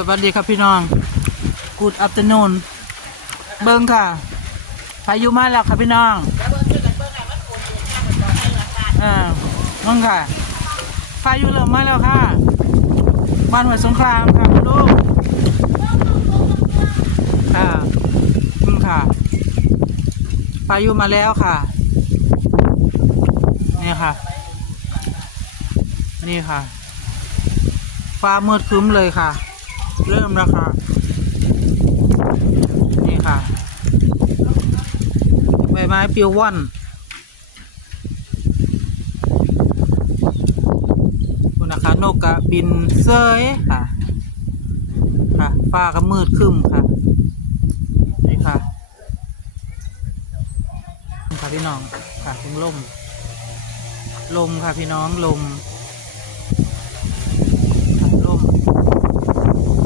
สวัสดีครับพี่น้อง Good afternoon เบิ้งค่ะ พายุมาแล้วค่ะพี่น้องอ่าเบิ้งค่ะ พายุเริ่มมาแล้วค่ะบ้านหัวสงครามค่ะคุณลูกค่ะเบิ้งค่ะ พายุมาแล้วค่ะ นี่ค่ะ นี่ค่ะ ฟ้ามืดครึ้มเลยค่ะ เริ่มแล้วค่ะ นี่ค่ะ ใบไม้ปลิวว่อนคุณนะคะ นกกะบินเซยค่ะ ค่ะฟ้าก็มืดครึ้มค่ะ นี่ค่ะ ค่ะพี่น้องค่ะถึงลม ลมค่ะพี่น้องลม